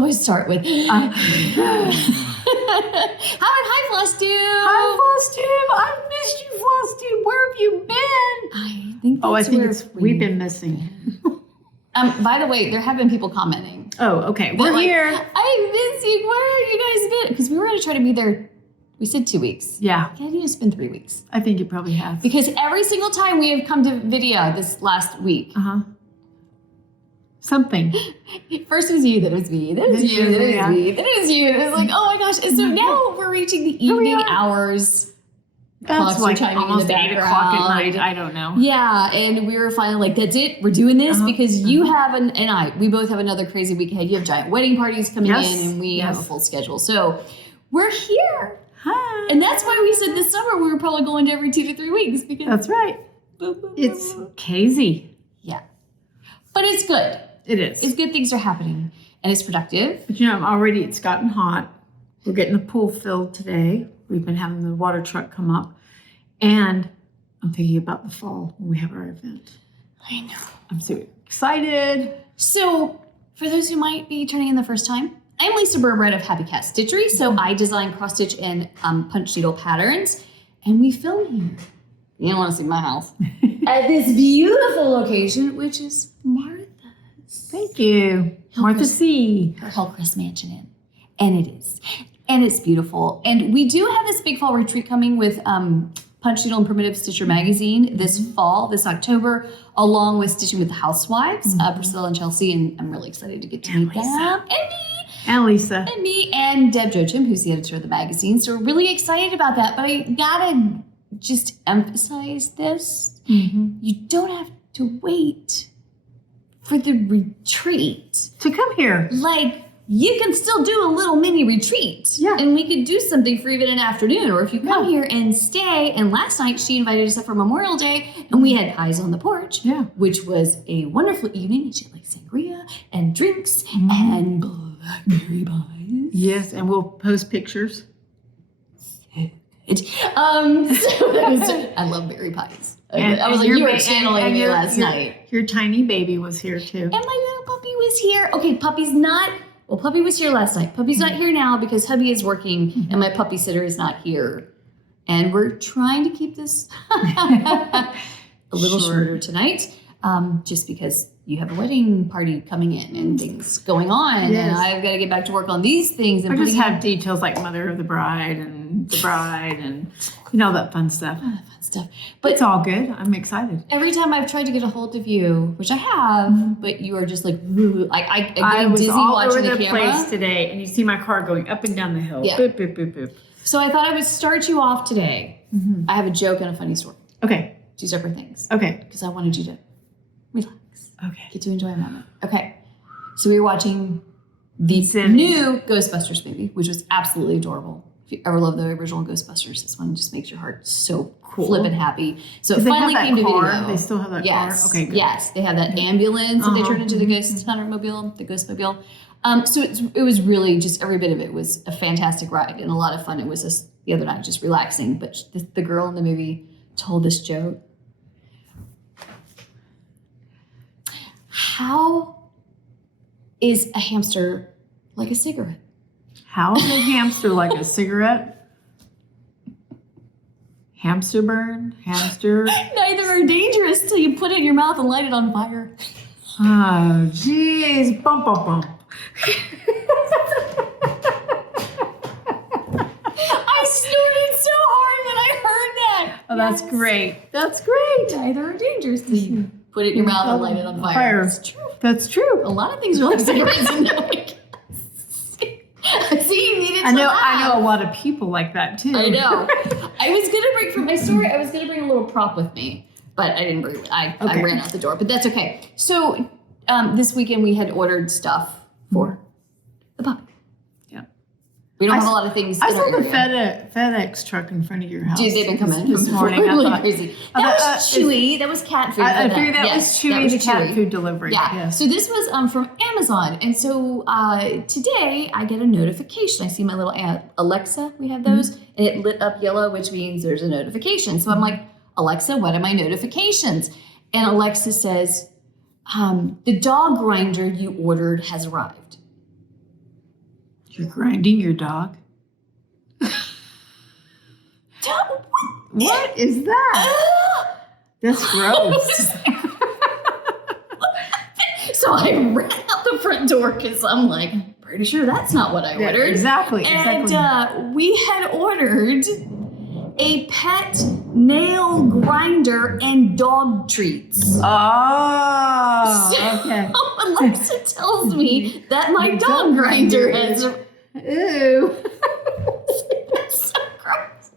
always start with, hi, Flosstube. Hi, Flosstube. I missed you, Flosstube. Where have you been? I think that's I think we've been missing. By the way, there have been people commenting. Oh, okay. We're here. I miss you. Where have you guys been? Because we were going to try to be there. We said 2 weeks. Yeah. I think it's been 3 weeks. I think you probably have. Because every single time we have come to video this last week. Something. First it was you, then it was me, then it was you, then it was me, then it was you. And it was like, oh my gosh. And so now we're reaching the evening hours. That's like almost 8 o'clock at night. I don't know. Yeah. And we were finally like, that's it. We're doing this because you have we both have another crazy week ahead. You have giant wedding parties coming in and we have a full schedule. So we're here. Hi. And that's why we said this summer we were probably going to every 2 to 3 weeks. Because that's right. It's crazy. Yeah. But it's good. It is. It's good things are happening. And it's productive. But it's gotten hot. We're getting the pool filled today. We've been having the water truck come up. And I'm thinking about the fall when we have our event. I know. I'm so excited. So for those who might be turning in the first time, I'm Lisa Burbrett of Happy Cat Stitchery. So I design cross stitch and punch needle patterns. And we film here. You don't want to see my house. At this beautiful location, which is Martha's. Thank you. Martha C. Her Hillcrest Mansion Inn. And it is. And it's beautiful. And we do have this big fall retreat coming with Punch Needle and Primitive Stitcher magazine this fall, this October, along with Stitching with the Housewives, Priscilla and Chelsea. And I'm really excited to get to meet them. And me. And Lisa. And me and Deb Joachim, who's the editor of the magazine. So we're really excited about that. But I gotta just emphasize this. You don't have to wait for the retreat to come here. Like, you can still do a little mini retreat. Yeah. And we could do something for even an afternoon. Or if you come here and stay. And last night she invited us up for Memorial Day and we had pies on the porch. Yeah. Which was a wonderful evening. And she had like sangria and drinks and blackberry pies. Yes, and we'll post pictures. I love berry pies. I was like, you were channeling me last night. Your tiny baby was here too. And my little puppy was here. Okay, Puppy was here last night. Puppy's not here now because hubby is working and my puppy sitter is not here. And we're trying to keep this a little shorter tonight, just because you have a wedding party coming in and things going on. Yes. And I've got to get back to work on these things. And I just have details like mother of the bride and the bride and that fun stuff. But it's all good. I'm excited. Every time I've tried to get a hold of you, which I have, but you are just like I was dizzy all watching over the camera place today, and you see my car going up and down the hill. Yeah. Boop, boop, boop, boop. So I thought I would start you off today. I have a joke and a funny story. Okay. 2 separate things. Okay. Because I wanted you to relax. Okay. Get to enjoy a moment. Okay. So we were watching the new Ghostbusters movie, which was absolutely adorable. If you ever loved the original Ghostbusters, this one just makes your heart so flippin' happy. So it finally came to video. They still have that car? Okay, good. Yes, they have that ambulance that they turned into the Ghostmobile. So it was really just every bit of it was a fantastic ride and a lot of fun. It was just the other night just relaxing. But the girl in the movie told this joke. How is a hamster like a cigarette? How is a hamster like a cigarette? Hamster burn? Hamster? Neither are dangerous till you put it in your mouth and light it on fire. Oh, jeez. Bump, bump, bump. I snorted so hard when I heard that. Oh, that's great. That's great. Neither are dangerous till you put it in your mouth and light it on fire. That's true. That's true. A lot of things are like cigarettes. See, you needed to I know a lot of people like that too. I know. I was gonna bring for my story. I was gonna bring a little prop with me, but I didn't bring it. I ran out the door, but that's okay. So this weekend we had ordered stuff for the puppy. Yeah, we don't have a lot of things. I saw the FedEx truck in front of your house. Dude, they've been coming this morning. I thought crazy. That was Chewy. That was cat food. I figured that was Chewy, the cat food delivery. Yeah. Yes. So this was from Amazon, and so today I get a notification. I see my little Alexa. We have those, and it lit up yellow, which means there's a notification. So I'm like, Alexa, what are my notifications? And Alexa says, the dog grinder you ordered has arrived. You're grinding your dog? What is that? That's gross. So I ran out the front door because I'm like, pretty sure that's not what I ordered. Exactly. And we had ordered a pet nail grinder and dog treats. Oh, okay. Alexa tells me that my dog grinder has. Ew. That's so gross.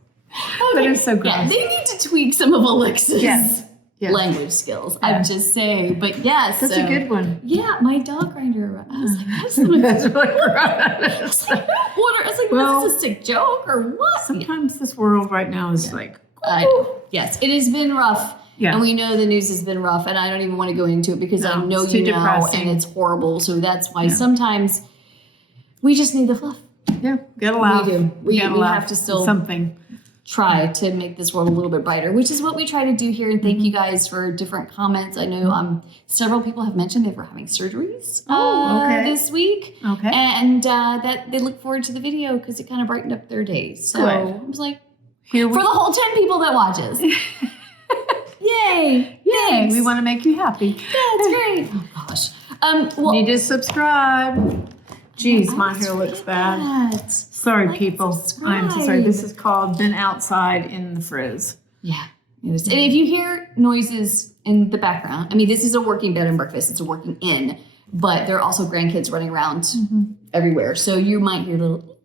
That is so gross. Yeah, they need to tweak some of Alexa's Yes. language skills. Yeah. I'm just saying. But yes. That's a good one. Yeah, my dog grinder. I was like, That's really gross. I was like, was this a sick joke or what? Sometimes this world right now is like, I know. Yes, it has been rough. Yeah. And we know the news has been rough, and I don't even want to go into it because I know it's too you know, depressing. and it's horrible. So that's why sometimes we just need the fluff. yeah, gotta laugh. We do. We gotta laugh. have to still something. try to make this world a little bit brighter, which is what we try to do here. And thank you guys for different comments. I know several people have mentioned they were having surgeries this week. Okay. And that they look forward to the video because it kind of brightened up their day. So Good. I was like, Here for the whole 10 people that watch us. Yay! Yay! Thanks. We want to make you happy. That's great. Oh gosh. Well, Need to subscribe. Jeez, my hair looks bad. Sorry, Like, people. I'm so sorry. This is called Been Outside in the Frizz. Yeah. And if you hear noises in the background, I mean, this is a working bed and breakfast. It's a working inn, but there are also grandkids running around everywhere. So you might hear little.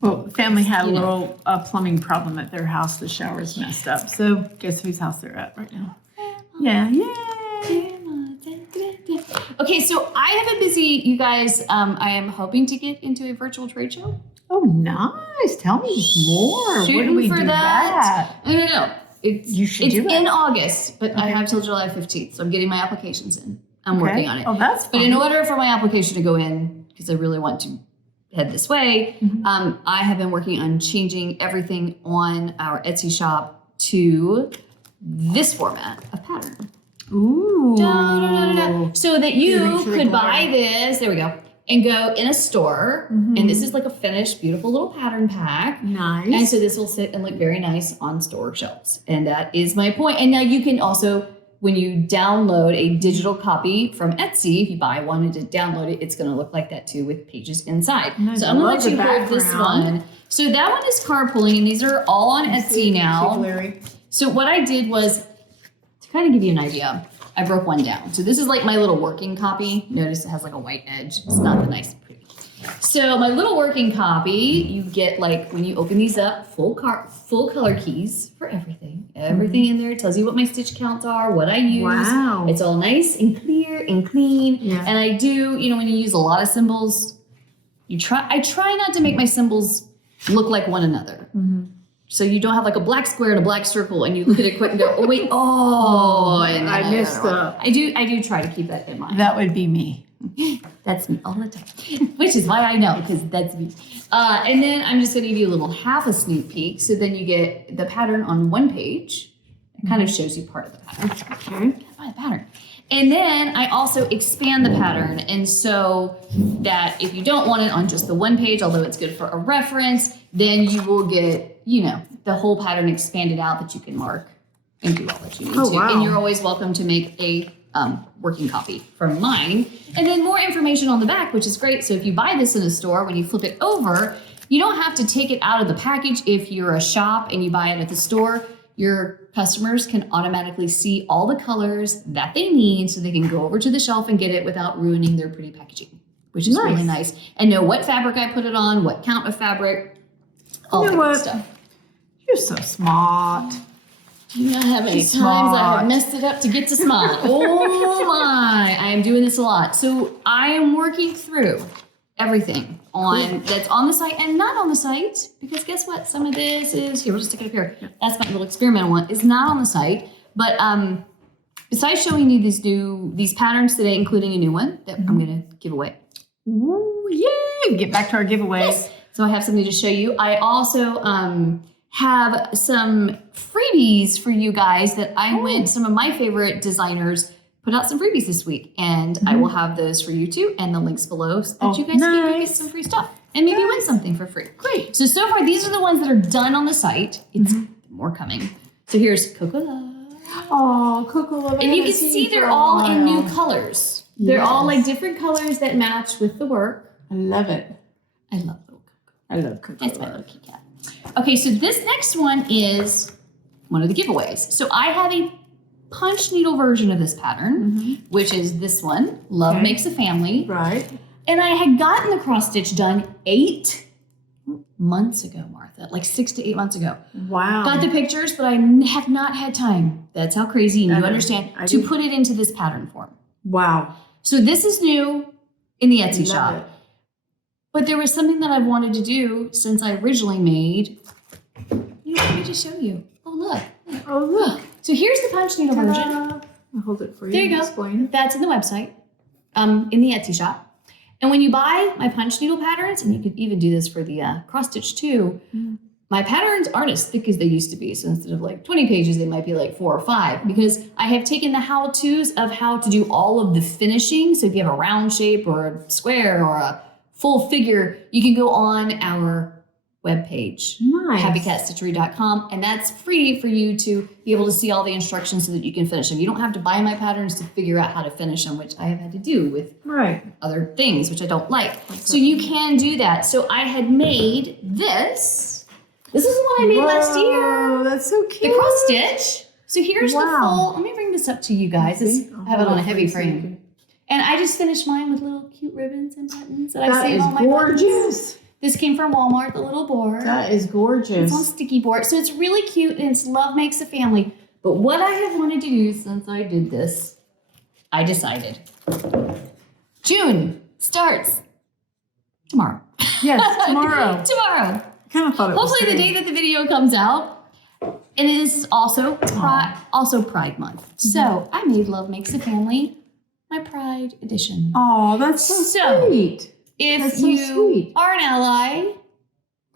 Well, the family had a little plumbing problem at their house. The shower's messed up. So guess whose house they're at right now? Yeah. Yay! Okay, so I have been busy, you guys. I am hoping to get into a virtual trade show. Oh, nice. Tell me more. Shooting Where do we for do that? No. You should it's do it. in August, but I have till July 15th, so I'm getting my applications in. I'm working on it. Oh, that's fun. But in order for my application to go in, because I really want to head this way, I have been working on changing everything on our Etsy shop to this format of pattern. Ooh. So that you Make sure they could glow. buy this, there we go, and go in a store. And this is like a finished, beautiful little pattern pack. Nice. And so this will sit and look very nice on store shelves. And that is my point. And now you can also, when you download a digital copy from Etsy, if you buy one and download it, it's going to look like that too with pages inside. Nice. So I'm going I to let love you the hold this background. one. So that one is carpooling, and these are all on Etsy now. So what I did was, to kind of give you an idea, I broke one down. So this is like my little working copy. Notice it has like a white edge. It's not the nice pretty. So my little working copy, you get like, when you open these up, full color keys for everything. Everything in there tells you what my stitch counts are, what I use. Wow. It's all nice and clear and clean. Yeah. And I do, when you use a lot of symbols, I try not to make my symbols look like one another. So you don't have like a black square and a black circle, and you look at it quick and go, oh wait, and I missed that. I do try to keep that in mind. That would be me. That's me all the time, which is why I know, because that's me. And then I'm just going to give you a little half a sneak peek. So then you get the pattern on one page. It kind of shows you part of the pattern. Okay. The pattern. And then I also expand the pattern. And so that if you don't want it on just the one page, although it's good for a reference, then you will get, the whole pattern expanded out that you can mark and do all that you need to. Wow. And you're always welcome to make a working copy from mine. And then more information on the back, which is great. So if you buy this in a store, when you flip it over, you don't have to take it out of the package. If you're a shop and you buy it at the store, your customers can automatically see all the colors that they need so they can go over to the shelf and get it without ruining their pretty packaging, which is really nice. And know what fabric I put it on, what count of fabric, all that good stuff. You're so smart. Do you know how many times I have messed it up to get to smart? Oh my, I am doing this a lot. So I am working through everything that's on the site and not on the site, because guess what? Some of this is, here, we'll just stick it up here. That's my little experimental one. It's not on the site, but besides showing you these patterns today, including a new one that I'm going to give away. Ooh, yay! Get back to our giveaways. Yes. So I have something to show you. I also have some freebies for you guys that some of my favorite designers put out some freebies this week, and I will have those for you too, and the links below so that you guys can get some free stuff. and maybe win something for free. Great. So far, these are the ones that are done on the site. It's more coming. So here's Coco Love. Oh, Coco Love. And you can see they're all in new colors. They're all like different colors that match with the work. I love it. I love little Coco. I love Coco That's my Love. little kitty cat. Okay, so this next one is one of the giveaways. So I have a punch needle version of this pattern, which is this one, Love Makes a Family. Right. And I had gotten the cross stitch done 8 months ago, Martha, like 6 to 8 months ago. Wow. Got the pictures, but I have not had time. That's how crazy, and you understand, to put it into this pattern form. Wow. So this is new in the Etsy shop. It. But there was something that I've wanted to do since I originally made. You know, let me just show you. Oh, look. Oh, look. So here's the punch needle version. I'll hold it for you. There you go. Explain. That's in the website, in the Etsy shop. And when you buy my punch needle patterns, and you could even do this for the cross stitch too, my patterns aren't as thick as they used to be. So instead of like 20 pages, they might be like 4 or 5, because I have taken the how-tos of how to do all of the finishing. So if you have a round shape or a square or a full figure, you can go on our webpage, Nice. happycatstitchery.com, and that's free for you to be able to see all the instructions so that you can finish them. You don't have to buy my patterns to figure out how to finish them, which I have had to do with other things, which I don't like. So you can do that. So I had made this. This is the one I made last year. Oh, that's so cute. The cross stitch. So here's the full, let me bring this up to you guys. I have it on a heavy frame. And I just finished mine with little cute ribbons and buttons that I save on my buttons. Gorgeous. This came from Walmart, the little board. That is gorgeous. It's on sticky board. So it's really cute, and it's Love Makes a Family. But what I have wanted to do since I did this, I decided. June starts tomorrow. Yes, tomorrow. Tomorrow. I kind of thought it was Hopefully the today. day that the video comes out. And this is also Pride Month. So I made Love Makes a Family my Pride edition. Oh, that's so sweet. If That's so you sweet. are an ally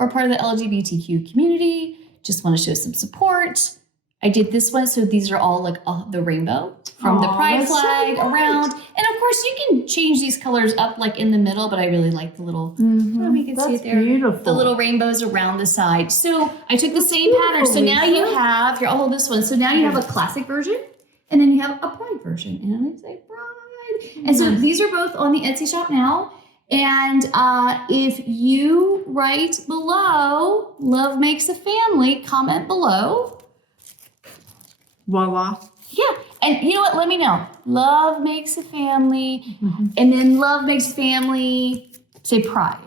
or part of the LGBTQ community, just want to show some support, I did this one. So these are all like the rainbow from the pride flag around. And of course, you can change these colors up like in the middle, but I really like the little, you can see it there. Beautiful. The little rainbows around the side. So I took the same pattern. So now you have, here, I'll hold this one. So now you have a classic version, and then you have a pride version. And I'm going to say pride. And so these are both on the Etsy shop now. And if you write below, Love Makes a Family, comment below. Voila. Yeah. And you know what? Let me know. Love Makes a Family. And then Love Makes a Family, say Pride.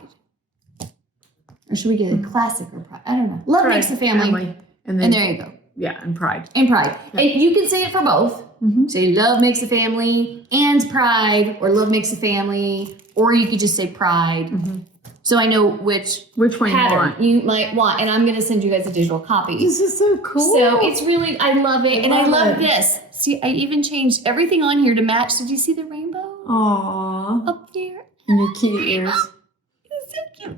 Or should we get a classic or Pride? I don't know. Love Pride, Makes a Family. And And there you go. Yeah, and Pride. And Pride. And you can say it for both. Say Love Makes a Family and Pride, or Love Makes a Family, or you could just say Pride. So I know which one pattern you you might want. And I'm going to send you guys a digital copy. This is so cool. So it's really, I love it. And I love it. this. See, I even changed everything on here to match. So do you see the rainbow Aww. up there? And the kitty ears. It's so cute.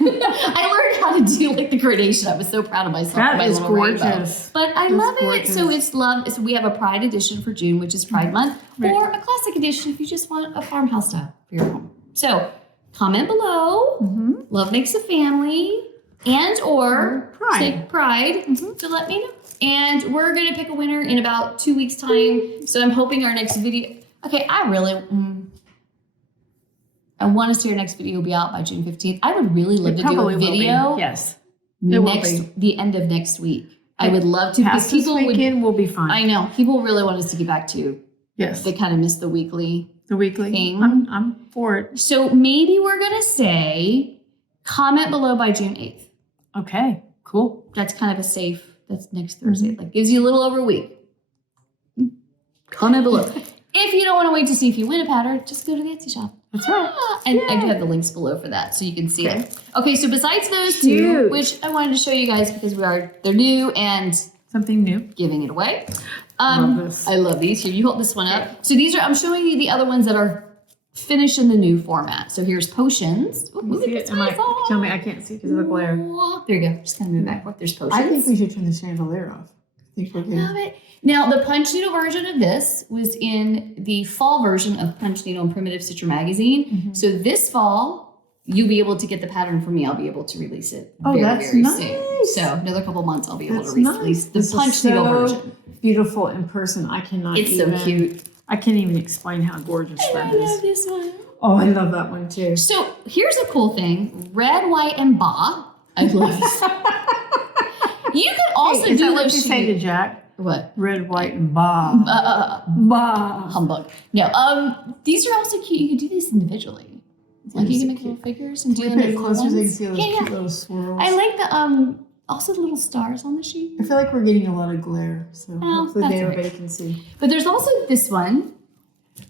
I learned how to do like the gradation. I was so proud of myself. That my is little rainbow. gorgeous. But I That's love it. gorgeous. So it's love. So we have a Pride edition for June, which is Pride Month, or a classic edition if you just want a farmhouse style for your home. So comment below. Love Makes a Family, and or Pride. say Pride. So let me know. And we're gonna pick a winner in about 2 weeks' time. So I'm hoping our next video. Okay, I really. I want to see our next video will be out by June 15th. I would really love to do a video. Yes. It will be. The end of next week. I would love to, because Past this people weekend will be fun. I know people really want us to get back to. Yes. They kind of miss the weekly The weekly thing. I'm for it. So maybe we're gonna say comment below by June 8th. Okay. Cool. That's kind of a safe. That's next Thursday. Like gives you a little over a week. Comment below. If you don't want to wait to see if you win a pattern, just go to the Etsy shop. That's right. And I do have the links below for that, so you can see it. Okay, so besides those two, Cute. which I wanted to show you guys because they're new and Something new. giving it away. Love this. I love these. Here, you hold this one up. So these are, I'm showing you the other ones that are finished in the new format. So here's potions. Ooh, You see it? Tell me I can't see because of the glare. There you go. Just kind of move back and forth. There's potions. I think we should turn the chandelier off. I think we're good. Love it. Now, the punch needle version of this was in the fall version of Punch Needle and Primitive Stitcher magazine. So this fall, you'll be able to get the pattern from me. I'll be able to release it Oh, that's nice. soon. So another couple months, I'll be able That's to release the This punch is so needle version. beautiful in person. I cannot It's even, so cute. I can't even explain how gorgeous that I love is. this one. Oh, I love that one too. So here's a cool thing. Red, white, and ba. I love this. You could also Hey, is do that what those you say to Jack? What? Red, white, and ba. Ba. Humbug. No. These are also cute. You could do these individually. Like you can make little figures and do Can them we put as it little closer so you can ones. see those cute little swirls? I like the also the little stars on the sheet. I feel like we're getting a lot of glare, so hopefully that's everybody can see. But there's also this one,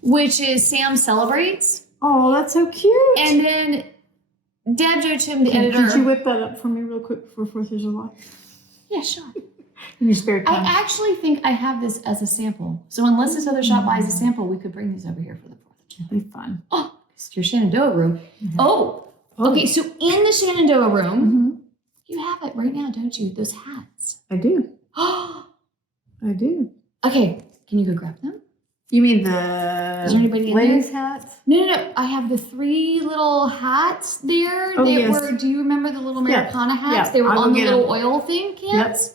which is Sam Celebrates. Oh, that's so cute. And then Deb Jo Tim, the editor. Could you whip that up for me real quick for 4th of July? Yeah, sure. In your spare I time. actually think I have this as a sample. So unless this other shop buys a sample, we could bring these over here for the 4th of July. It'd be fun. Oh, it's your Shenandoah room. Oh, okay. So in the Shenandoah room, you have it right now, don't you? Those hats. I do. Oh, I do. okay. Can you go grab them? You mean Is the there anybody in ladies' hats? No. I have the 3 little hats there. Oh, They yes. were, do you remember the little Americana hats? Yeah, They were I will on the get little 'em. oil thing cans. Yep.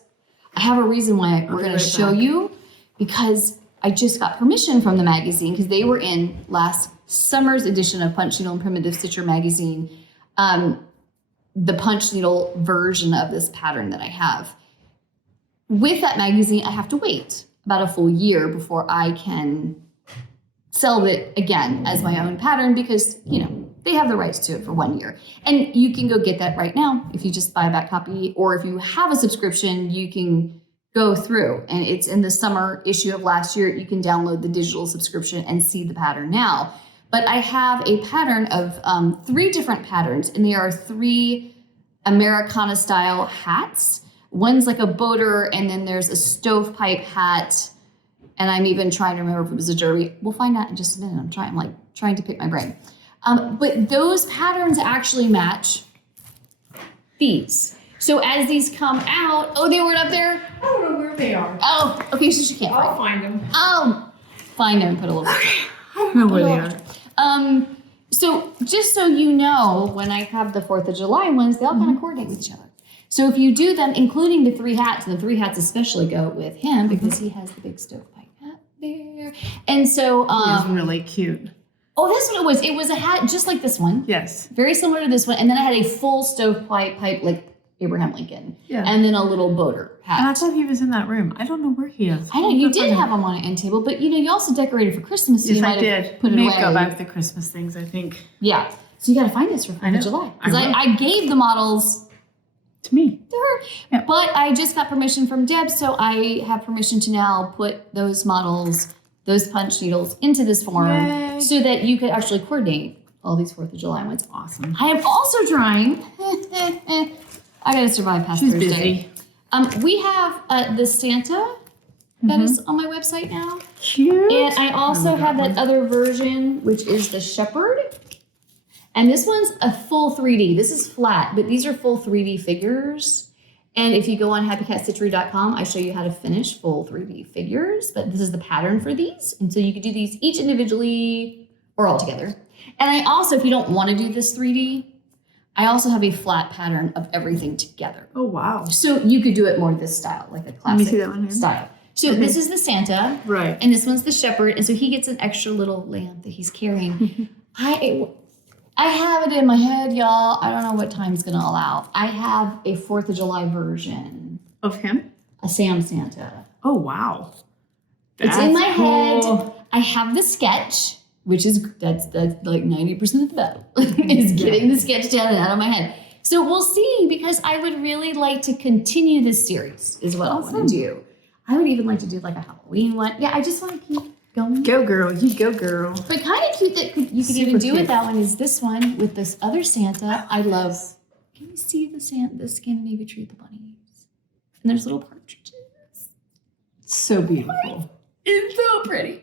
I have a reason why we're I'll going be to right show back. you, because I just got permission from the magazine because they were in last summer's edition of Punch Needle and Primitive Stitcher magazine, the punch needle version of this pattern that I have. With that magazine, I have to wait about a full year before I can sell it again as my own pattern because, they have the rights to it for 1 year. And you can go get that right now if you just buy a back copy, or if you have a subscription, you can go through. And it's in the summer issue of last year. You can download the digital subscription and see the pattern now. But I have a pattern of 3 different patterns, and they are 3 Americana style hats. One's like a boater, and then there's a stovepipe hat. And I'm even trying to remember if it was a derby. We'll find out in just a minute. I'm trying to pick my brain. But those patterns actually match these. So as these come out, oh, they weren't up there? I don't know where they are. Oh, okay, so she can't I'll find find them. Oh, find them and put a little. I don't know where they are. So just so you know, when I have the 4th of July ones, they all kind of coordinate with each other. So if you do them, including the 3 hats, and the 3 hats especially go with him because he has the big stovepipe hat there. And so, It's really cute. oh, that's what it was. It was a hat just like this one. Yes. Very similar to this one. And then I had a full stovepipe like Abraham Lincoln. Yeah. And then a little boater hat. And I thought he was in that room. I don't know where he is. I know you did have them on an end table, but you also decorated for Christmas. So Yes, you I might have did. put it May away. go back to the Christmas things, I think. Yeah. So you got to find this for 4th of July. Because I gave the models To me. to her. Yeah. But I just got permission from Deb, so I have permission to now put those models, those punch needles, into this form. Yay. So that you could actually coordinate all these 4th of July ones. Awesome. I am also trying. I gotta survive past She's Thursday. busy. We have the Santa that is on my website now. Cute. And I also love have that that other version, which is the Shepherd. And this one's a full 3D. This is flat, but these are full 3D figures. And if you go on happycatstitchery.com, I show you how to finish full 3D figures. But this is the pattern for these. And so you could do these each individually or all together. And I also, if you don't want to do this 3D, I also have a flat pattern of everything together. Oh, wow. So you could do it more this style, like a classic see that one here. style. So Okay. this is the Santa. Right. And this one's the Shepherd. And so he gets an extra little lamp that he's carrying. I have it in my head, y'all. I don't know what time's going to allow. I have a 4th of July version, Of him? a Sam Santa. Oh, wow. It's in my cool. head. I have the sketch, which is, that's like 90% of the battle, is getting the sketch down and out of my head. So we'll see, because I would really like to continue this series, is what I want to do. I would even like to do like a Halloween one. Yeah, I just want to keep going. Go, girl. You go, girl. But kind of cute that you could even do with that one is this one with this other Santa. I love. Can you see the Scandinavia tree, the bunnies? And there's little partridges. So beautiful. It's so pretty.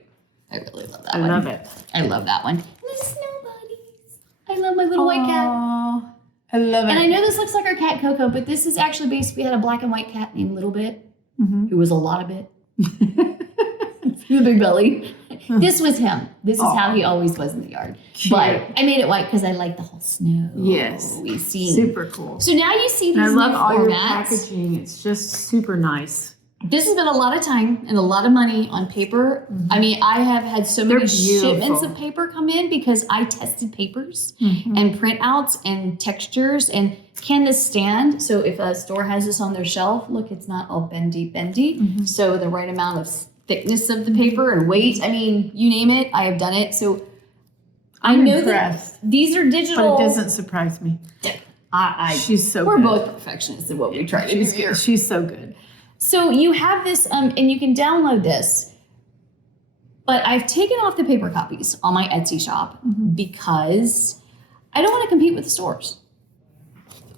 I really love that one. I love it. I love that one. And the snow bunnies. I love my little white cat. Aw, I love it. And I know this looks like our cat Coco, but this is actually based. We had a black and white cat named Little Bit, who was a lot of bit. The big belly. This was him. This is Aw. how he always was in the yard. Cute. But I made it white because I like the whole snow. Yes. Scene. Super cool. So now you see these And I love new all your formats. packaging. It's just super nice. This has been a lot of time and a lot of money on paper. I mean, I have had so many They're beautiful. shipments of paper come in because I tested papers Mhm. and printouts and textures and can this stand? So if a store has this on their shelf, look, it's not all bendy. Mhm. So the right amount of thickness of the paper and weight. I mean, you name it, I have done it. So I I'm know impressed. that these are digital. But it doesn't surprise me. She's so We're good. both perfectionists in what we try to do here. She's so good. So you have this, and you can download this, but I've taken off the paper copies on my Etsy shop because I don't want to compete with the stores.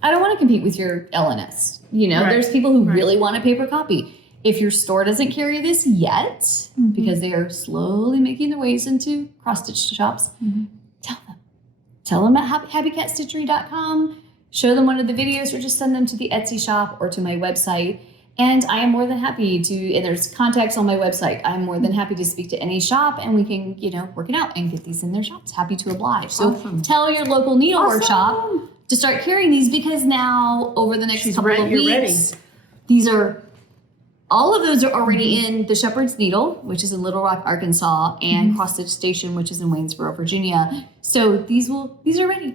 I don't want to compete with your LNS. You know, Right. there's people who Right. really want a paper copy. If your store doesn't carry this yet, because they are slowly making their ways into cross-stitch shops, tell them. Tell them at happycatstitchery.com, show them one of the videos, or just send them to the Etsy shop or to my website. And I am more than happy to, and there's contacts on my website. I'm more than happy to speak to any shop and we can, work it out and get these in their shops. Happy to oblige. So Awesome. tell your local needlework shop Awesome. to start carrying these because now over the next couple of you're weeks, these are, all of those are already in the Shepherd's Needle, which is in Little Rock, Arkansas, and Cross Stitch Station, which is in Waynesboro, Virginia. So these are ready.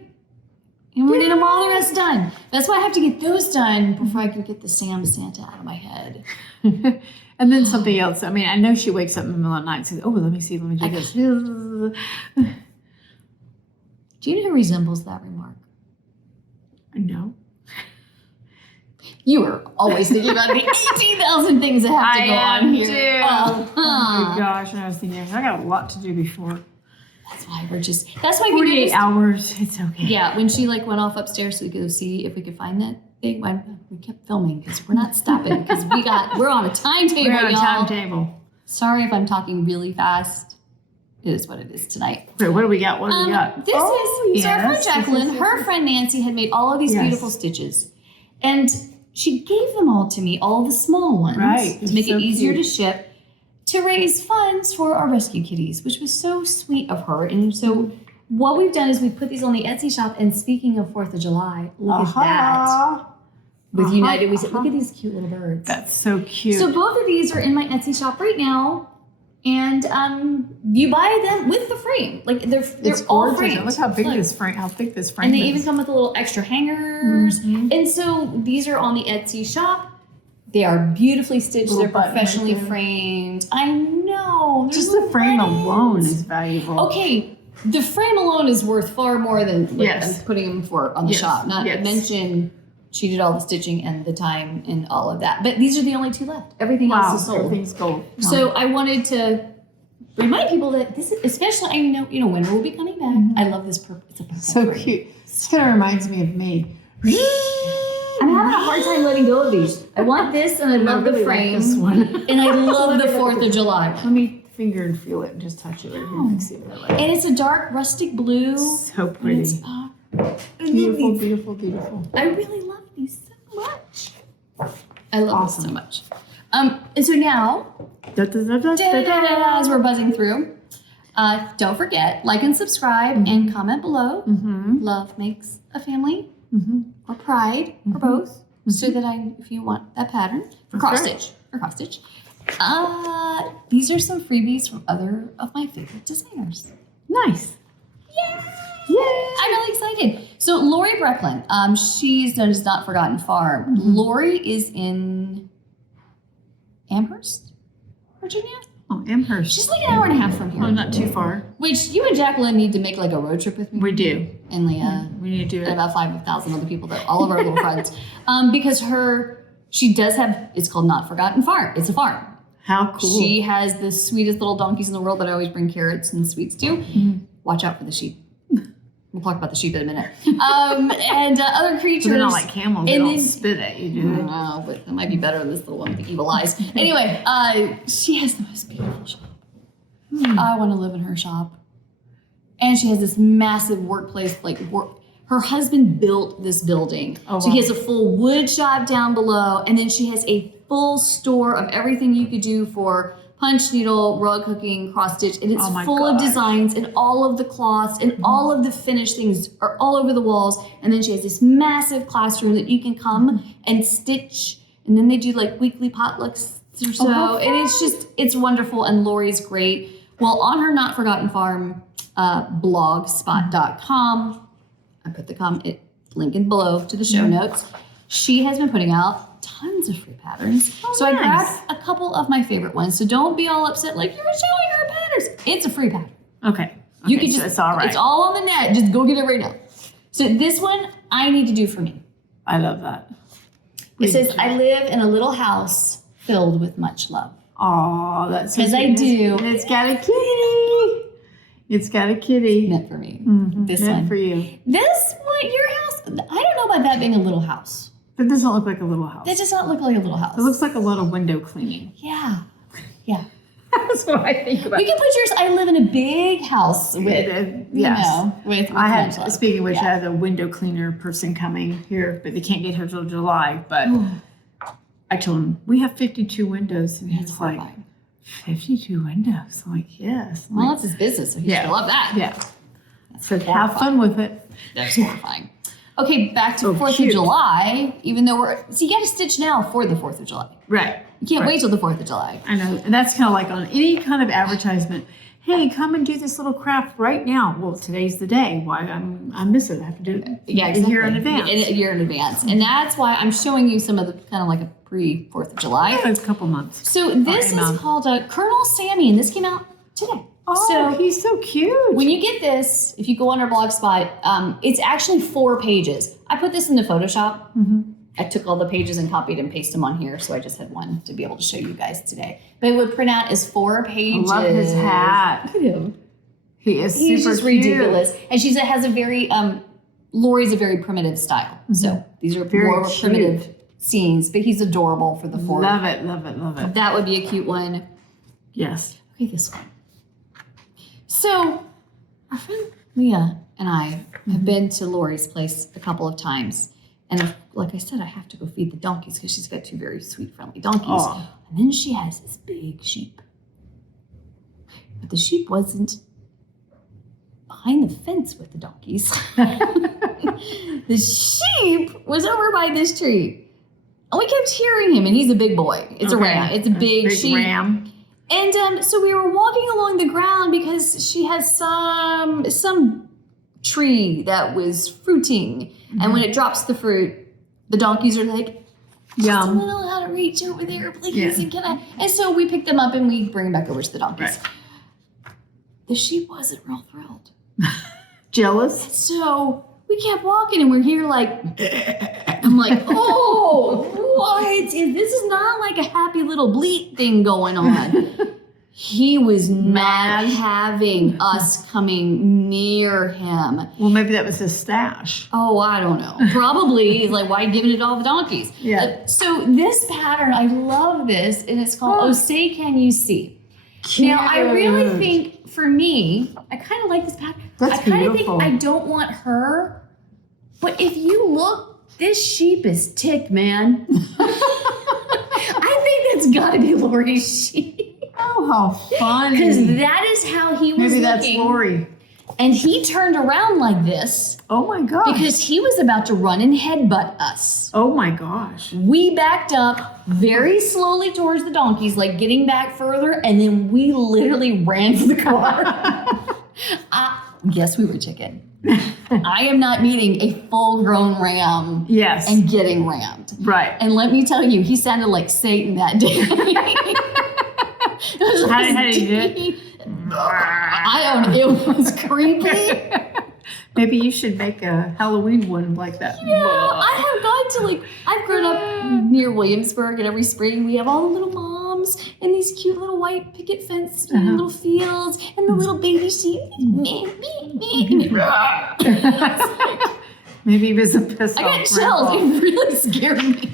And we're getting them all the rest done. That's why I have to get those done before I can get the Sam Santa out of my head. And then something else. I mean, I know she wakes up in the middle of the night and says, oh, let me do this. Do you know who resembles that remark? No. You are always thinking about the 18,000 things that have to go on here. Oh my gosh. And I was thinking, I got a lot to do before. That's why that's why we 48 noticed. hours. It's okay. Yeah, when she went off upstairs so we could go see if we could find that thing, we kept filming because we're not stopping because we're on a timetable, We're on a y'all. timetable. Sorry if I'm talking really fast. It is what it is tonight. Wait, what do we got? What do we got? This is so our friend yes, Jacqueline, yes, her yes. friend Nancy had made all of these Yes. beautiful stitches. And she gave them all to me, all the small ones, Right, to make so it easier cute. to ship, to raise funds for our rescue kitties, which was so sweet of her. And so what we've done is we put these on the Etsy shop. And speaking of 4th of July, look at that. With United, we said, look at these cute little birds. That's so cute. So both of these are in my Etsy shop right now. And you buy them with the frame. Like they're it's all gorgeous. framed. And look how big Look. this frame. How thick this frame And they is. even come with a little extra hangers. And so these are on the Etsy shop. They are beautifully stitched. Little They're button right professionally there. framed. I know. There's Just the little frame buttons. alone is valuable. Okay, the frame alone is worth far more than what Yes. I'm putting them for on the Yes, shop. Not to yes. mention she did all the stitching and the time and all of that. But these are the only 2 left. Everything Wow, else is sold. everything's gold. So I wanted to remind people that this is, especially I know winter will be coming back. I love this purple. It's a purple. so frame. cute. This kind of reminds me of me. I'm having a hard time letting go of these. I want this, and I love really the like frame, this one. and I love the 4th of July. Let me finger and feel it and just touch it right here and see what I like. And it's a dark rustic blue. So And pretty. it's, Beautiful, beautiful, beautiful. I really love these so much. I love Awesome. this so much. And so now, as we're buzzing through, don't forget, like and subscribe and comment below. Love makes a family, or pride, or both. So that if you want that pattern for cross stitch, these are some freebies from other of my favorite designers. Nice. Yay! I'm really excited. So Lori Brecklin, she's known as Not Forgotten Farm. Lori is in Amherst, Virginia. Oh, Amherst. She's like an hour and a half from here. Oh, not too far. Which you and Jacqueline need to make like a road trip with me. We do. And Leah. We need to do And it. about 5,000 other people, all of our little friends. Because she does have, it's called Not Forgotten Farm. It's a farm. How cool. She has the sweetest little donkeys in the world that I always bring carrots and sweets to. Watch out for the sheep. We'll talk about the sheep in a minute. And other creatures. They're not like camels. They And don't then- spit at you, do I they? don't know, but it might be better than this little one with the evil eyes. Anyway, she has the most beautiful shop. I want to live in her shop. And she has this massive workplace, her husband built this building. Oh, So wow. he has a full wood shop down below, and then she has a full store of everything you could do for punch needle, rug hooking, cross stitch, and it's Oh my full of gosh. designs, and all of the cloths and all of the finished things are all over the walls. And then she has this massive classroom that you can come and stitch. And then they do like weekly potlucks or so. how And it's wonderful. And Lori's great. Well, on her Not Forgotten Farm blogspot.com, I put the link in below to the show notes. She has been putting out tons of free patterns. So I nice. grabbed a couple of my favorite ones. So don't be all upset like, you're showing her patterns. It's a free pattern. Okay. You can so just, it's all right. it's all on the net. Just go get it right now. So this one I need to do for me. I love that. It says, I live in a little house filled with much love. Oh, that's so 'Cause I cute. do. It's got a kitty. It's got a kitty. Meant for me. Mhm. This Meant one. for you. This one, your house, I don't know about that being a little house. That doesn't look like a little house. That does not look like a little house. It looks like a lot of window cleaning. Yeah. Yeah. That's what I think about. We can put yours, I live in a big house with, Yes. with I much had, love. speaking of which, Yeah. I had a window cleaner person coming here, but they can't get here till July. But I told him, we have 52 windows. And It's he's like, horrifying. 52 windows? I'm like, yes. I'm Well, like, it's his business, so he Yeah. should love that. yeah. That's So have fun with it. That's horrifying. Okay, back to Oh, 4th cute. of July, even though you got to stitch now for the 4th of July. Right. You can't Right. wait till the 4th of July. I know. And that's kind of like on any kind of advertisement. Hey, come and do this little craft right now. Well, today's the day. Why I miss it. I have to do it Yeah, a exactly. year in advance. A year in advance. And that's why I'm showing you some of the kind of like a pre-4th of July. Yeah, it's a couple months. So this Amen. is called Colonel Sammy, and this came out today. Oh, So he's so cute. when you get this, if you go on our blog spot, it's actually 4 pages. I put this into Photoshop. Mm-hmm. I took all the pages and copied and pasted them on here, so I just had one to be able to show you guys today. But it would print out as 4 pages. I love his hat. Look at him. He is He's super just cute. ridiculous. And she has a very, Lori's a very primitive style. So these are Very more cute. primitive scenes, but he's adorable for the 4. Love it, love it, love it. That would be a cute one. Yes. Okay, this one. So, our friend Leah and I have been to Lori's place a couple of times. And like I said, I have to go feed the donkeys because she's got 2 very sweet, friendly donkeys. Aw. And then she has this big sheep. But the sheep wasn't behind the fence with the donkeys. The sheep was over by this tree. And we kept hearing him, and he's a big boy. It's a ram. It's a big sheep. ram. And so we were walking along the ground because she has some tree that was fruiting. And when it drops the fruit, the donkeys are like, just a Yum. little out of reach over there, please. Yeah. And can I? And so we pick them up and we bring them back over to the donkeys. Right. The sheep wasn't real thrilled. Jealous? So we kept walking and we're here like, I'm like, oh, what? This is not like a happy little bleat thing going on. He was not Mad. having us coming near him. Well, maybe that was his stash. Oh, I don't know. Probably. He's like, why are you giving it to all the donkeys? Yeah. So this pattern, I love this, and it's called Oh Say Can You See? Now, I really Cute. think for me, I kind of like this pattern. That's I kind of think beautiful. I don't want her, but if you look, this sheep is ticked, man. I think that's got to be Lori's sheep. Oh, how funny. Because that is how he was Maybe that's looking. Lori. And he turned around like this Oh my gosh. because he was about to run and headbutt us. Oh my gosh. We backed up very slowly towards the donkeys, like getting back further, and then we literally ran for the car. Yes, we were chicken. I am not meeting a full-grown ram Yes. and getting rammed. Right. And let me tell you, he sounded like Satan that day. How did he do it? I don't know. It was creepy. Maybe you should make a Halloween one like that. Yeah, I have gone to I've grown up near Williamsburg, and every spring we have all the little moms and these cute little white picket fence little fields and the little baby sheep. Maybe he was a pissed I off got chills. grandpa. It really scared me.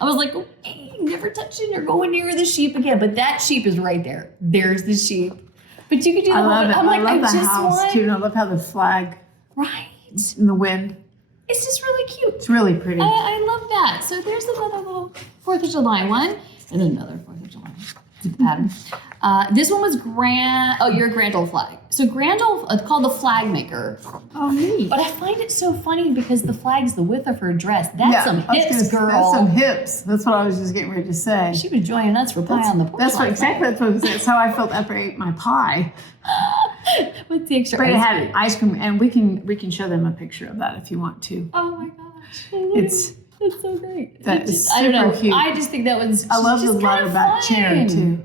I was like, okay, never touching or going near the sheep again. But that sheep is right there. There's the sheep. But you could do the I whole love it. I'm like, I love the just house want too. And I love how the flag right. in the wind. It's just really cute. It's really pretty. I love that. So there's another little 4th of July one and another 4th of July. with the pattern. This one was grand. Oh, you're a Grand Ole flag. So Grand Ole, called the flag maker. Oh, neat. But I find it so funny because the flag's the width of her dress. That's some hips, girl. That's some hips. That's what I was just getting ready to say. She was joining us for pie on the porch. That's what exactly. That's how I felt after I ate my pie. What's the extra? But it had ice cream, and we can show them a picture of that if you want to. Oh my gosh! It's so great. That is super I don't know. cute. I just think that was. I love the leather back chair too.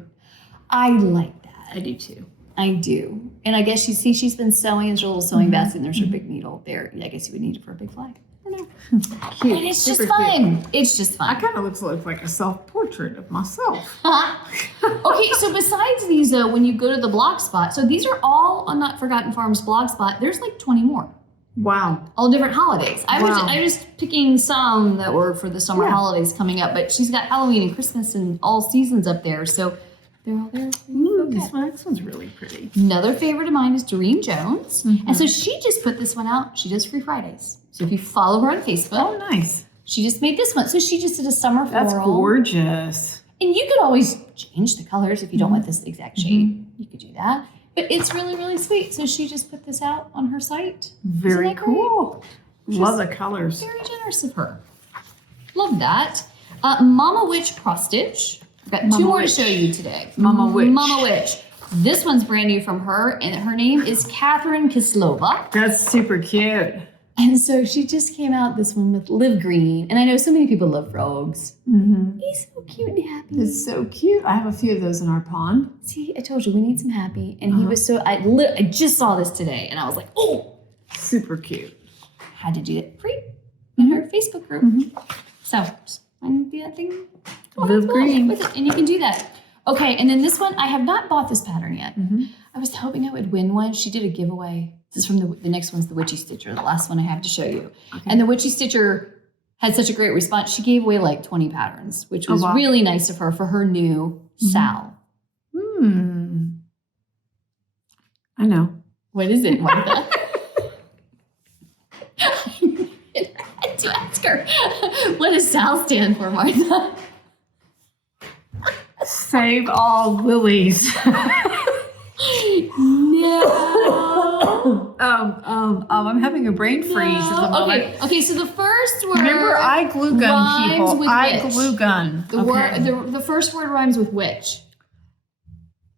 I like that. I do too. I do. And I guess she's been sewing. There's a little sewing basket and there's her big needle there. I guess you would need it for a big flag. I don't know. Cute. And it's Super just fun. cute. It's just fun. I kind of look like a self-portrait of myself. Okay, so besides these, though, when you go to the blog spot, so these are all on Not Forgotten Farms blog spot. There's like 20 more. Wow. All different holidays. I was just picking some that were for the summer Yeah. holidays coming up, but she's got Halloween and Christmas and all seasons up there. So they're all there. Ooh, this one's really pretty. Another favorite of mine is Doreen Jones. And so she just put this one out. She does Free Fridays. So if you follow her on Facebook, Oh, nice. she just made this one. So she just did a summer floral. That's gorgeous. And you could always change the colors if you don't want this exact shade. You could do that. But it's really, really sweet. So she just put this out on her site. Very Isn't that great? cool. Love the colors. Very generous of her. Love that. Mama Witch cross stitch. I've got two more to show you today. Mama Witch. Mama Witch. This one's brand new from her, and her name is Catherine Kislova. That's super cute. And so she just came out this one with Live Green. And I know so many people love frogs. He's so cute and happy. It's so cute. I have a few of those in our pond. See, I told you, we need some happy. And he was so, I just saw this today, and I was like, oh. Super cute. Had to do it free in her Facebook group. So, just find that thing. Live Green. With it, and you can do that. Okay, and then this one, I have not bought this pattern yet. I was hoping I would win one. She did a giveaway. This is from the next one's the Witchy Stitcher, the last one I have to show you. Okay. And the Witchy Stitcher had such a great response. She gave away like 20 patterns, which was really nice of her for her new Sal. I know. What is it, Martha? I had to ask her. What does Sal stand for, Martha? Save all lilies. No. I'm having a brain freeze at the moment. Okay, so the first word. Remember, I glue gun rhymes people. with I witch. glue gun. The first word rhymes with witch.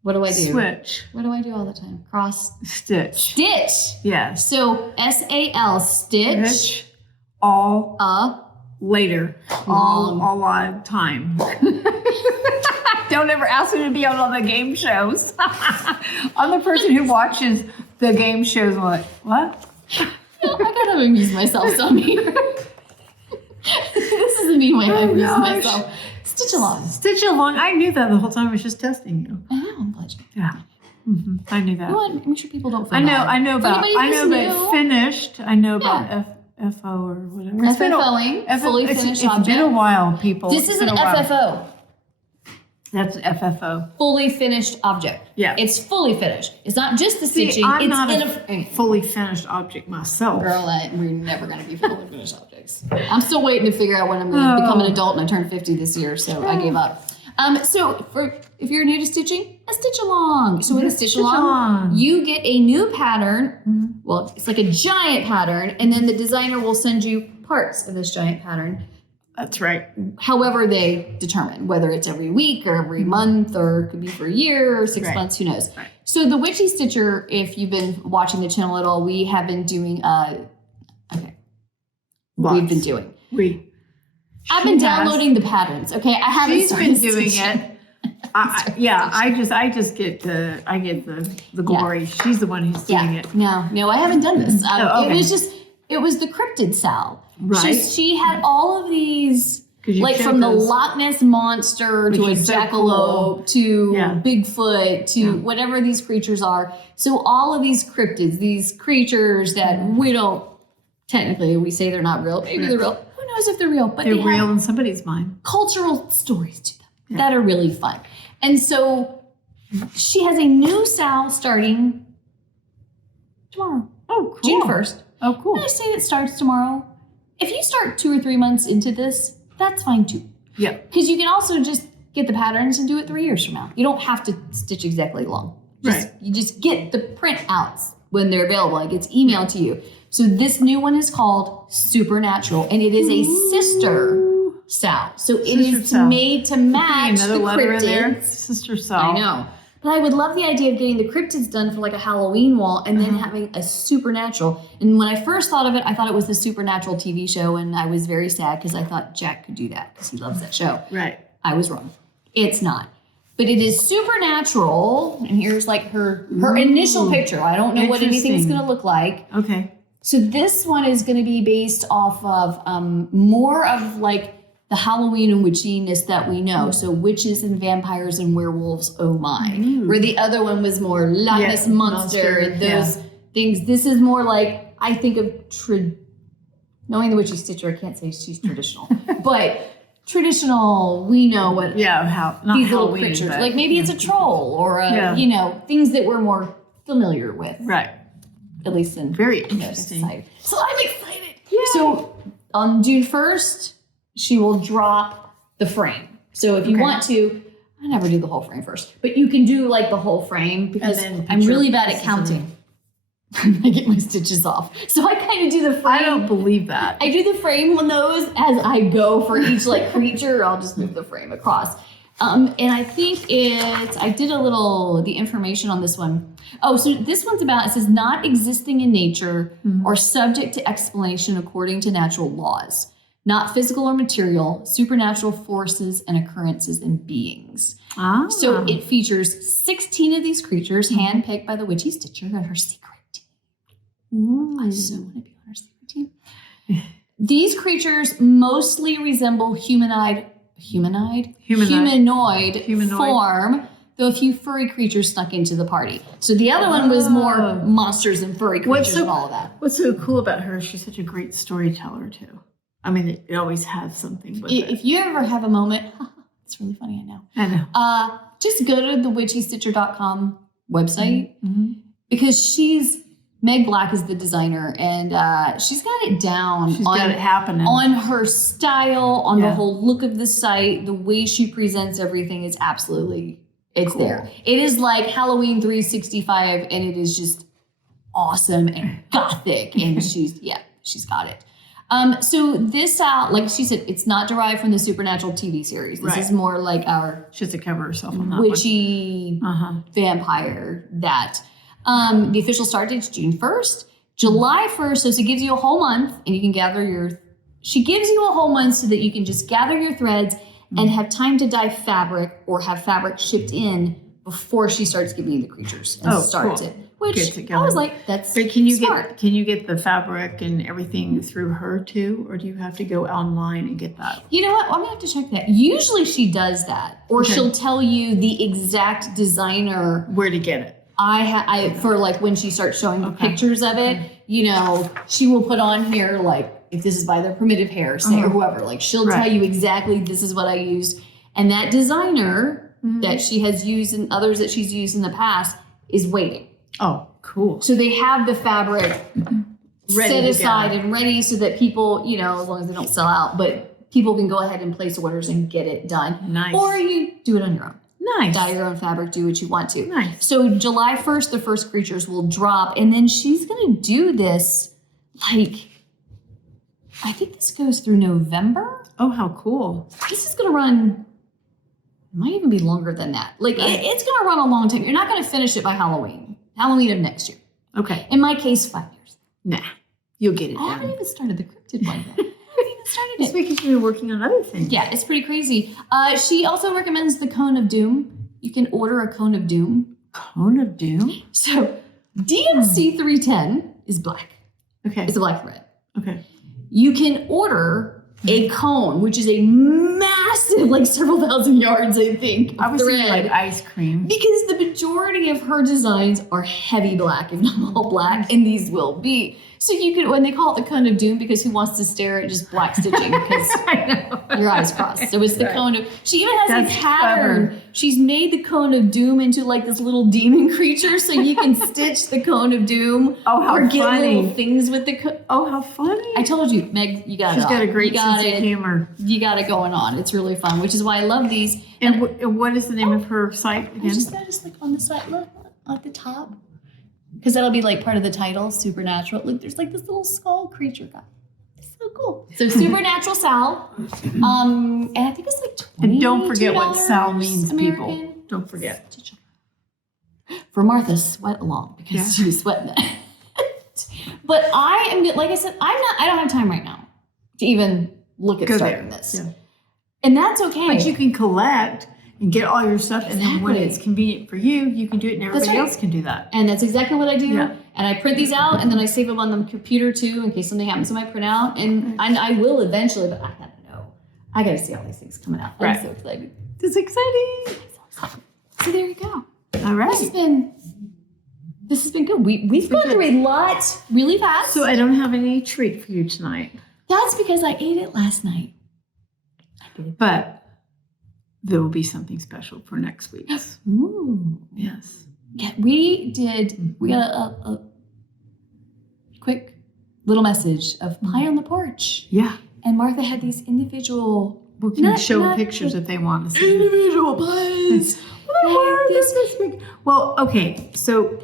What do I do? Switch. What do I do all the time? Cross. Stitch. Stitch. Yes. So SAL, stitch. Stitch. All later. Long. All on time. Don't ever ask me to be on all the game shows. I'm the person who watches the game shows. Like, what? No, I gotta amuse myself some here. This is the mean way I amuse myself. Stitch along. Stitch along. I knew that the whole time. I was just testing you. I know, I'm glad you. Yeah. I knew that. You know what? Make sure people don't feel I know. bad. I know about. For I know anybody who's about new, finished. I know about FFO or whatever. It's been FFOing, fully finished object. It's been a while, people. This is an FFO. That's FFO. Fully finished object. Yeah. It's fully finished. It's not just the stitching. I'm it's not in a fully finished object myself. Girl, we're never going to be fully finished objects. I'm still waiting to figure out when I'm going to become an adult, and I turned 50 this year, so I gave up. So if you're new to stitching, a stitch along. So with a stitch along, you get a new pattern. Well, it's like a giant pattern, and then the designer will send you parts of this giant pattern. That's right. However they determine, whether it's every week or every month, or it could be for a year or 6 months, who knows. Right. So the Witchy Stitcher, if you've been watching the channel at all, we have been doing, we've been doing. I've been downloading the patterns. Okay, I haven't She's started been doing stitching. it. I just get the glory. She's the one who's doing it. No, I haven't done this. Okay. It was the Cryptids Sal. Right. She had all of these, like from the Loch Ness Monster to a jackalope to Bigfoot to whatever these creatures are. So all of these cryptids, these creatures that we don't, technically we say they're not real. Maybe they're real. Who knows if they're real? But they're they real have in somebody's mind. cultural stories to them that are really fun. And so she has a new Sal starting tomorrow. Oh, cool. June 1st. Oh, cool. When I say it starts tomorrow, if you start 2 or 3 months into this, that's fine too. Yeah. Because you can also just get the patterns and do it 3 years from now. You don't have to stitch exactly along. You just get the printouts when they're available. It gets emailed to you. So this new one is called Supernatural, and it is a Sister SAL. So it is made to match the cryptids. Sister SAL. I know. But I would love the idea of getting the cryptids done for like a Halloween wall and then having a Supernatural. And when I first thought of it, I thought it was the Supernatural TV show, and I was very sad because I thought Jack could do that because he loves that show. Right. I was wrong. It's not. But it is Supernatural, and here's like her initial picture. I don't know what anything's going to look like. Okay. So this one is going to be based off of more of like the Halloween and witchiness that we know. So witches and vampires and werewolves, oh my. Where the other one was more Loch Ness Monster and those things. This is more like, I think of, knowing the Witchy Stitcher, I can't say she's traditional, but traditional, we know what these little creatures, like maybe it's a troll or things that we're more familiar with. Right. At least in very interesting. Society. So I'm excited. Yay. So on June 1st, she will drop the frame. So if you want to, I never do the whole frame first, but you can do like the whole frame because I'm really bad at counting. I get my stitches off. So I kind of do the frame. I don't believe that. I do the frame on those as I go for each like creature. I'll just move the frame across. And I think I did the information on this one. Oh, so this one's about, it says not existing in nature or subject to explanation according to natural laws. Not physical or material, supernatural forces and occurrences and beings. So it features 16 of these creatures handpicked by the Witchy Stitcher and her secret team. I so want to be on her secret team. These creatures mostly resemble humanoid form, though a few furry creatures snuck into the party. So the other one was more monsters and furry creatures and all of that. What's so cool about her, she's such a great storyteller too. I mean, it always has something with it. If you ever have a moment, it's really funny, I know. Just go to the witchystitcher.com website because Meg Black is the designer, and she's got it down. She's got it happening. On her style, on the whole look of the site, the way she presents everything is absolutely, it's cool. There. It is like Halloween 365, and it is just awesome and gothic, and she's got it. So this, like she said, it's not derived from the Supernatural TV series. This is more like our... She has to cover herself on that witchy vampire that... the official start date is June 1st. July 1st, so it gives you a whole month and you can gather she gives you a whole month so that you can just gather your threads and have time to dye fabric or have fabric shipped in before she starts giving you the creatures and starts it. Which I was like, that's smart. Can you get the fabric and everything through her too? Or do you have to go online and get that? You know what? I'm going to have to check that. Usually she does that. Or she'll tell you the exact designer. Where to get it. I for like when she starts showing the pictures of it, she will put on here like if this is by their primitive hair, say or whoever, like she'll tell you exactly this is what I used. And that designer that she has used and others that she's used in the past is waiting. Oh, cool. So they have the fabric set aside and ready so that people, as long as they don't sell out, but people can go ahead and place orders and get it done. Nice. Or you do it on your own. Nice. Dye your own fabric, do what you want to. Nice. So July 1st, the first creatures will drop, and then she's going to do this, I think this goes through November. Oh, how cool. This is going to run, it might even be longer than that. It's going to run a long time. You're not going to finish it by Halloween of next year. Okay. In my case, 5 years. Nah, you'll get it done. I haven't even started the cryptid one yet. It's because you've been working on other things. Yeah, it's pretty crazy. She also recommends the Cone of Doom. You can order a Cone of Doom. Cone of Doom? So DMC 310 is black. Okay. It's a black thread. Okay. You can order a cone, which is a massive, several thousand yards, I think, I was thinking thread. like ice cream. Because the majority of her designs are heavy black, if not all black, and these will be. So you could, when they call it the Cone of Doom, because who wants to stare at just black stitching because your eyes crossed. So it's the Cone of, she even has a pattern she's made the cone of doom into like this little demon creature, so you can stitch the cone of doom. Oh, how or get funny. little things with the cone. Oh, how funny. I told you, Meg, you got it. She's got a on. great You got sense of humor. You got it going on. It's really fun, which is why I love these. And what is the name of her site I again? just noticed, like, on the side, look, at the top. Because that'll be, like, part of the title, Supernatural. Look, there's, like, this little skull creature guy. It's so cool. So, Supernatural Sal. And I think it's, like, $22 And don't forget what Sal means, American. people. Don't forget. For Martha, sweat along, because she was sweating it. But I am, like I said, I don't have time right now to even look at starting this. Yeah. And that's okay. But you can collect and get all your stuff, and then when Exactly. it's convenient for you, you can do it, and everybody else can do that. And that's exactly what I do. Yeah. And I print these out, and then I save them on the computer too, in case something happens to my printout. And I will eventually, but I gotta know. I gotta see all these things coming out. Right. I'm so excited. It's exciting. So there you go. All right. This has been good. We've gone through a lot really fast. So I don't have any treat for you tonight. That's because I ate it last night. But there will be something special for next week. Ooh. Yes. Yeah, we got a quick little message of pie on the porch. Yeah. And Martha had these individual... We can show pictures if they want to see. Individual pies. This big. Well, okay. So,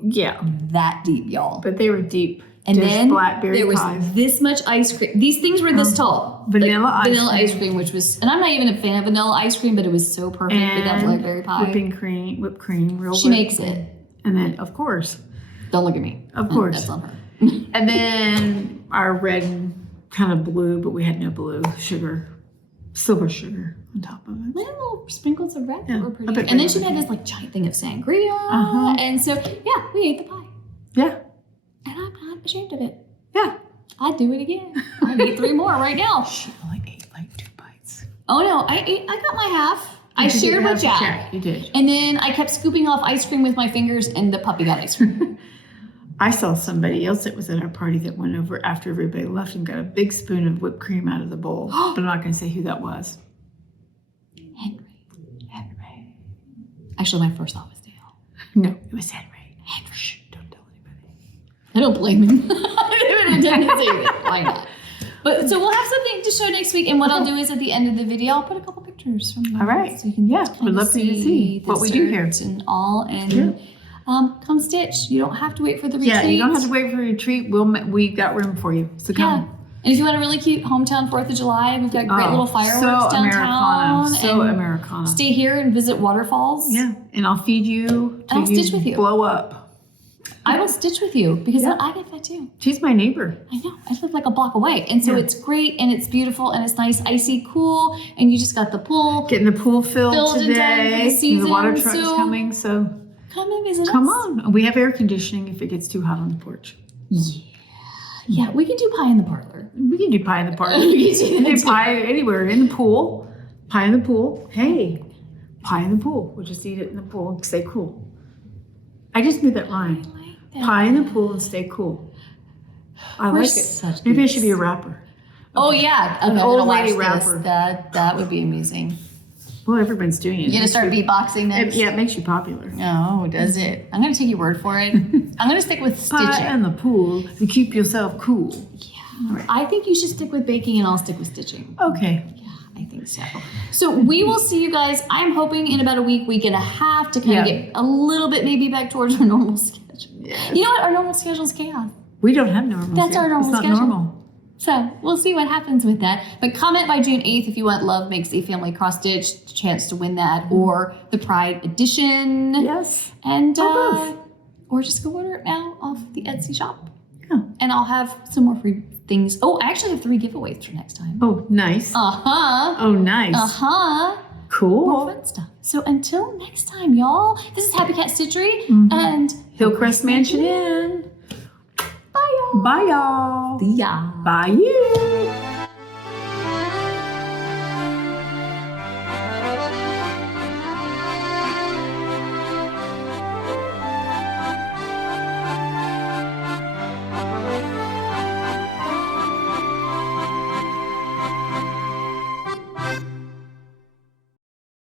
yeah. That deep, y'all. But they were deep. And Just then blackberry there was pies. this much ice cream. These things were this tall. Vanilla ice cream, which was, and I'm not even a fan of vanilla ice cream, but it was so perfect with that blackberry pie. Whipped cream, real She makes it. And then, of course. Don't look at me. Of course. That's on her. And then our red and kind of blue, but we had no blue sugar, silver sugar on top of it. Little sprinkles of red that were pretty. bit And then red. she had this like giant thing of sangria. Uh-huh. And so, yeah, we ate the pie. Yeah. And I'm not ashamed of it. Yeah. I'd do it again. I'd eat 3 more right now. She only ate like 2 bites. Oh no, I got my half. I shared with Jack. You did. And then I kept scooping off ice cream with my fingers, and the puppy got ice cream. I saw somebody else that was at our party that went over after everybody left and got a big spoon of whipped cream out of the bowl. But I'm not going to say who that was. Henry. Actually, my first thought was Dale. No, it was Henry. Shh, don't tell anybody. I don't blame him. I didn't intend to say that. Why not? But so we'll have something to show next week, and what I'll do is at the end of the video, I'll put a couple pictures from All right. so you can We'd love for you to see the what we do here. search and all, and come stitch. You don't have to wait for the retreat. Yeah, you don't have to wait for a retreat. We've got room for you. So come. Yeah. And if you want a really cute hometown 4th of July, we've got great little fireworks so downtown. So and Americana. stay here and visit waterfalls. Yeah, and I'll feed you. And I'll stitch with you. Blow up. I will stitch with you because I get that too. She's my neighbor. I know. I live like a block away. And so it's great and it's beautiful and it's nice, icy, cool. And you just got the pool. Getting the pool filled and done for today. the season. The water truck's So coming, so come and visit come us. on. We have air conditioning if it gets too hot on the porch. Yeah, we can do pie in the parlor. We can do pie in the park. We can do pie anywhere. In the pool. Pie in the pool. Hey, pie in the pool. We'll just eat it in the pool and stay cool. I just made that rhyme. Pie in the pool and stay cool. I We're like such it. Maybe I geeks. should be a rapper. Oh yeah, An I'm old gonna lady watch this. rapper. That would be amusing. Well, everyone's doing it. You gonna start beatboxing next? Yeah, it makes you popular. Oh, does it? I'm gonna take your word for it. I'm gonna stick with stitching. Pie in the pool to keep yourself cool. Yeah. I think you should stick with baking and I'll stick with stitching. Okay. Yeah, I think so. So we will see you guys. I'm hoping in about a week and a half to kind of get a little bit maybe back towards our normal schedule. Yeah. You know what? Our normal schedule is chaos. We don't have normal. That's our normal It's not schedule. normal. So we'll see what happens with that. But comment by June 8th if you want Love Makes a Family Cross Stitch, chance to win that, or the Pride Edition. Yes. And both. or just go order it now off the Etsy shop. Yeah. And I'll have some more free things. Oh, I actually have 3 giveaways for next time. Oh, nice. Uh-huh. Oh, nice. Uh-huh. Cool. More fun stuff. So until next time, y'all, this is Happy Cat Stitchery and Hillcrest Mansion Inn. bye, y'all. Bye, y'all. See ya. Bye, you.